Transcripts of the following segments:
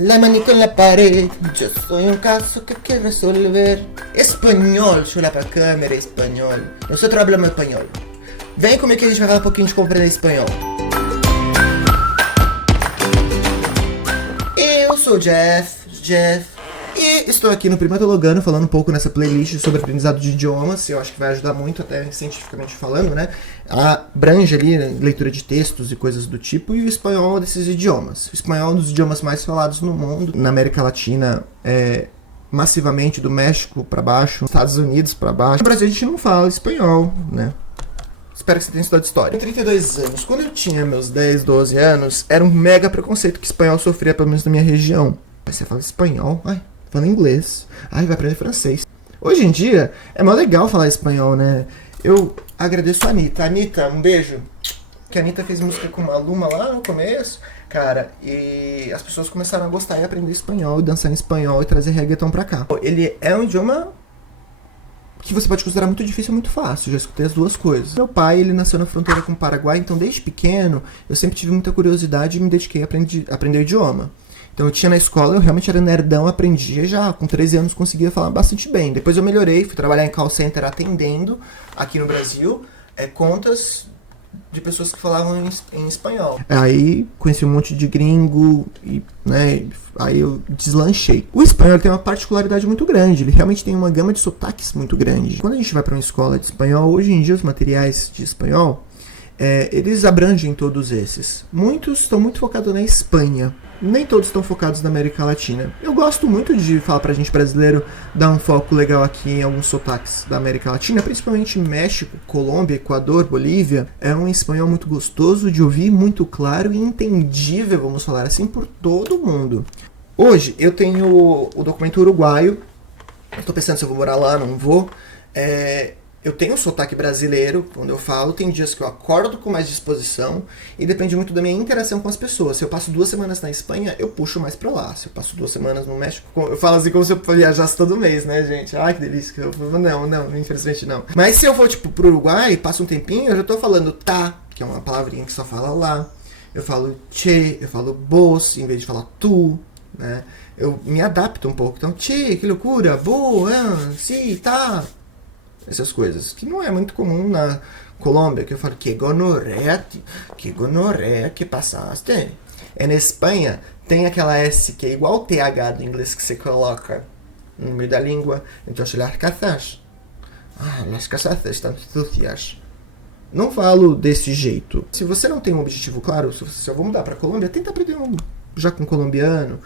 La manito en la pared, yo soy un caso que quiero resolver. Espanhol, deixa eu olhar pra câmera, espanhol. Nosotros hablamos espanhol. Vem comigo que a gente vai falar um pouquinho de compreender espanhol. Eu sou o Jeff, e estou aqui no Primatologando falando um pouco nessa playlist sobre aprendizado de idiomas. Eu acho que vai ajudar muito, até cientificamente falando, né? Abrange ali leitura de textos e coisas do tipo, e o espanhol é desses idiomas. O espanhol é um dos idiomas mais falados no mundo. Na América Latina, massivamente do México para baixo, Estados Unidos para baixo. No Brasil a gente não fala espanhol, né? Espero que você tenha estudado história. Tenho 32 anos. Quando eu tinha meus 10, 12 anos, era um mega preconceito que espanhol sofria, pelo menos na minha região. Aí você fala espanhol? Ai, fala inglês. Ai, vai aprender francês. Hoje em dia, é mó legal falar espanhol, né? Eu agradeço a Anitta. Anitta, um beijo. Que a Anitta fez música com Maluma lá no começo, cara, e as pessoas começaram a gostar e aprender espanhol, e dançar em espanhol e trazer reggaeton pra cá. Ele é um idioma que você pode considerar muito difícil e muito fácil. Já escutei as duas coisas. Meu pai, ele nasceu na fronteira com o Paraguai, então desde pequeno eu sempre tive muita curiosidade e me dediquei a aprender o idioma. Então eu tinha na escola, eu realmente era nerdão, aprendia já, com 13 anos conseguia falar bastante bem. Depois eu melhorei, fui trabalhar em call center atendendo, aqui no Brasil, contas de pessoas que falavam em espanhol. Aí conheci um monte de gringo, e, né, aí eu deslanchei. O espanhol tem uma particularidade muito grande, ele realmente tem uma gama de sotaques muito grande. Quando a gente vai para uma escola de espanhol, hoje em dia os materiais de espanhol, eles abrangem todos esses. Muitos estão muito focados na Espanha. Nem todos estão focados na América Latina. Eu gosto muito de falar pra gente brasileiro dar um foco legal aqui em alguns sotaques da América Latina, principalmente México, Colômbia, Equador, Bolívia. É um espanhol muito gostoso de ouvir, muito claro e entendível, vamos falar assim, por todo mundo. Hoje eu tenho o documento uruguaio. Eu tô pensando se eu vou morar lá, não vou. Eu tenho um sotaque brasileiro, quando eu falo, tem dias que eu acordo com mais disposição e depende muito da minha interação com as pessoas. Se eu passo 2 semanas na Espanha, eu puxo mais pra lá. Se eu passo 2 semanas no México, eu falo assim como se eu viajasse todo mês, né, gente? Ai, que delícia. Não, infelizmente não. Mas se eu for, tipo, pro Uruguai, passo um tempinho, eu já tô falando tá, que é uma palavrinha que só fala lá. Eu falo che, eu falo vos, em vez de falar tu, né? Eu me adapto um pouco. Então, che, que loucura, boa, sim, tá. Essas coisas, que não é muito comum na Colômbia, que eu falo, que gonorreia que passaste. Na Espanha, tem aquela S que é igual ao TH do inglês que você coloca no meio da língua. Então, las casas. Las casas estão sucias. Não falo desse jeito. Se você não tem um objetivo claro, se eu vou mudar para Colômbia, tenta aprender já com colombiano.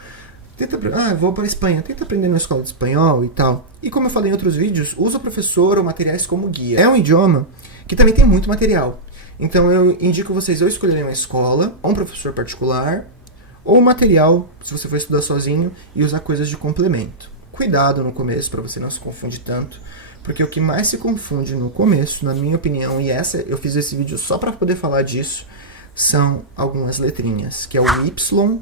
Vou para a Espanha, tenta aprender na escola de espanhol e tal. E como eu falei em outros vídeos, usa o professor ou materiais como guia. É um idioma que também tem muito material. Então eu indico vocês ou escolherem uma escola, ou um professor particular, ou material, se você for estudar sozinho, e usar coisas de complemento. Cuidado no começo para você não se confundir tanto, porque o que mais se confunde no começo, na minha opinião, e eu fiz esse vídeo só para poder falar disso, são algumas letrinhas, que é o Y,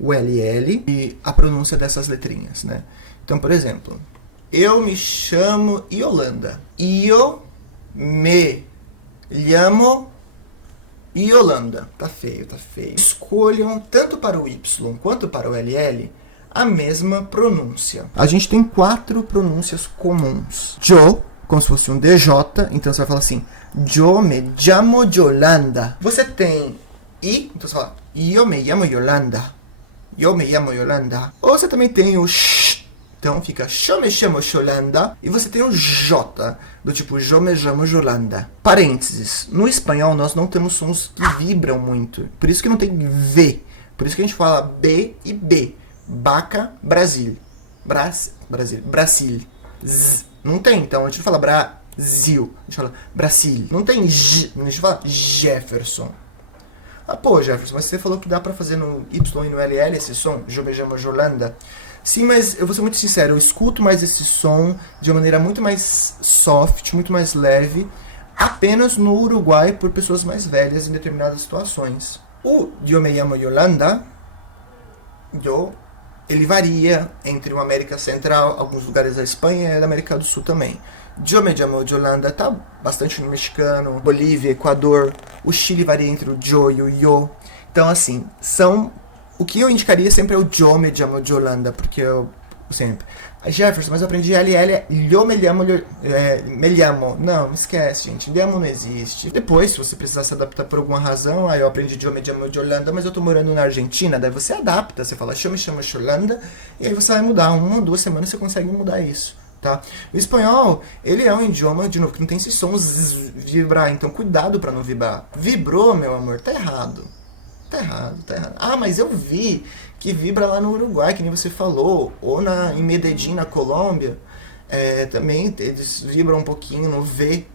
o LL e a pronúncia dessas letrinhas, né? Então, por exemplo, eu me chamo Yolanda. Eu me llamo Yolanda. Tá feio. Escolham tanto para o Y quanto para o LL a mesma pronúncia. A gente tem 4 pronúncias comuns. Yo, como se fosse um DJ, então você vai falar assim, yo me llamo Yolanda. Você tem I, então você fala, yo me llamo Yolanda. Eu me llamo Yolanda. Ou você também tem o sh, então fica eu me chamo Yolanda. E você tem o J, do tipo eu me chamo Yolanda. Parênteses, no espanhol nós não temos sons que vibram muito. Por isso que não tem V. Por isso que a gente fala B e B. Baca, Brasil. Brasil. Z. Não tem, então a gente não fala Brasil. A gente fala Brasil. Não tem J, a gente fala Jefferson. Jefferson, mas você falou que dá pra fazer no Y e no LL esse som? Eu me chamo Yolanda. Sim, mas eu vou ser muito sincero, eu escuto mais esse som de uma maneira muito mais soft, muito mais leve, apenas no Uruguai por pessoas mais velhas em determinadas situações. O Eu me llamo Yolanda, ele varia entre uma América Central, alguns lugares da Espanha e da América do Sul também. Eu me llamo Yolanda tá bastante no mexicano, Bolívia, Equador. O Chile varia entre o yo e o yo. Então, assim, são O que eu indicaria sempre é o Yo me llamo Yolanda, porque eu sempre... Jefferson, mas eu aprendi LL, Lho me llamo, me llamo. Não, esquece, gente, llamo não existe. Depois, se você precisar se adaptar por alguma razão, aí eu aprendi Yo me llamo Yolanda, mas eu tô morando na Argentina, daí você adapta, você fala, eu me chamo Yolanda, e aí você vai mudar, 1 ou 2 semanas você consegue mudar isso. Tá? O espanhol, ele é um idioma, de novo, que não tem esses sons vibrar, então cuidado pra não vibrar. Vibrou, meu amor, tá errado. Tá errado. Ah, mas eu vi que vibra lá no Uruguai, que nem você falou, ou em Medellín, na Colômbia, também eles vibram um pouquinho no V.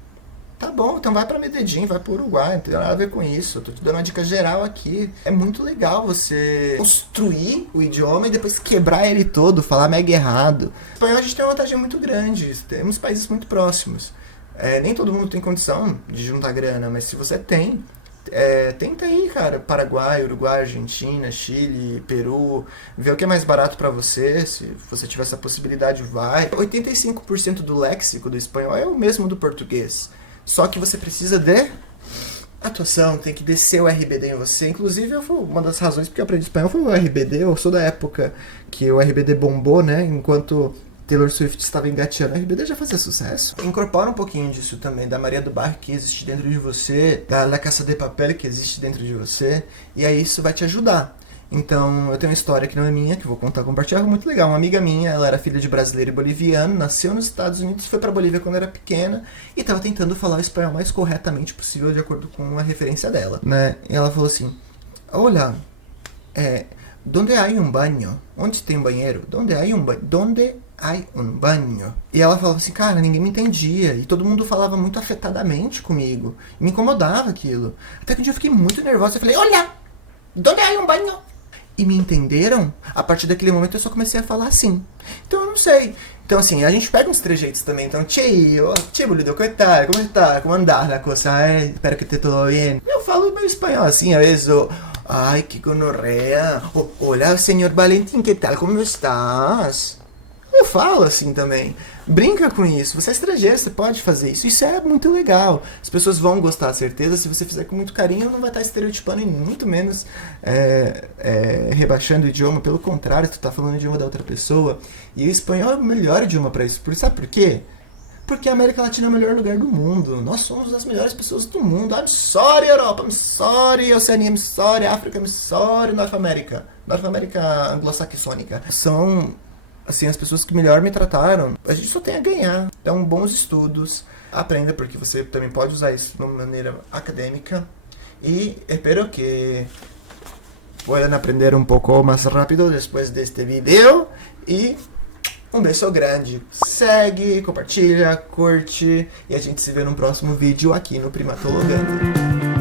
Tá bom, então vai pra Medellín, vai pro Uruguai, não tem nada a ver com isso. Eu tô te dando uma dica geral aqui. É muito legal você construir o idioma e depois quebrar ele todo, falar mega errado. O espanhol a gente tem uma vantagem muito grande, temos países muito próximos. Nem todo mundo tem condição de juntar grana, mas se você tem, tenta aí, cara, Paraguai, Uruguai, Argentina, Chile, Peru, ver o que é mais barato pra você, se você tiver essa possibilidade, vai. 85% do léxico do espanhol é o mesmo do português. Só que você precisa de atuação, tem que descer o RBD em você. Inclusive, uma das razões porque eu aprendi espanhol foi o RBD. Eu sou da época que o RBD bombou, né? Enquanto Taylor Swift estava engateando, o RBD já fazia sucesso. Incorpora um pouquinho disso também, da Maria do Bairro que existe dentro de você, da La Casa de Papel que existe dentro de você, e aí isso vai te ajudar. Então, eu tenho uma história que não é minha, que eu vou contar, compartilhar, muito legal. Uma amiga minha, ela era filha de brasileiro e boliviano, nasceu nos Estados Unidos, foi pra Bolívia quando era pequena e tava tentando falar o espanhol mais corretamente possível, de acordo com a referência dela, né? E ela falou assim, olha, donde hay un baño? Onde tem um banheiro? Donde hay un baño? Donde hay un baño? E ela falava assim, cara, ninguém me entendia, e todo mundo falava muito afetadamente comigo, e me incomodava aquilo. Até que um dia eu fiquei muito nervosa, eu falei, olha, donde hay un baño? E me entenderam, a partir daquele momento eu só comecei a falar assim. Então eu não sei. Então assim, a gente pega uns trejeitos também. Então, che, boludo, como tá? Como andar la cosa, Espero que te todo bien. Eu falo meu espanhol assim, às vezes eu... Ai, que gonorreia. Olá, senhor Valentim, que tal? Como estás? Eu falo assim também. Brinca com isso. Você é estrangeiro, você pode fazer isso. Isso é muito legal. As pessoas vão gostar, certeza. Se você fizer com muito carinho, não vai estar estereotipando e muito menos rebaixando o idioma. Pelo contrário, tu tá falando o idioma da outra pessoa. E o espanhol é o melhor idioma para isso. Sabe por quê? Porque a América Latina é o melhor lugar do mundo. Nós somos as melhores pessoas do mundo. I'm sorry, Europa. I'm sorry, Oceania. I'm sorry, África. I'm sorry, North America. North America anglo-saxônica. São... assim, as pessoas que melhor me trataram, a gente só tem a ganhar. Então, bons estudos, aprenda, porque você também pode usar isso de uma maneira acadêmica. E espero que puedan aprender um pouco mais rápido depois deste vídeo. E um beijo grande. Segue, compartilha, curte. E a gente se vê no próximo vídeo aqui no Primatologando.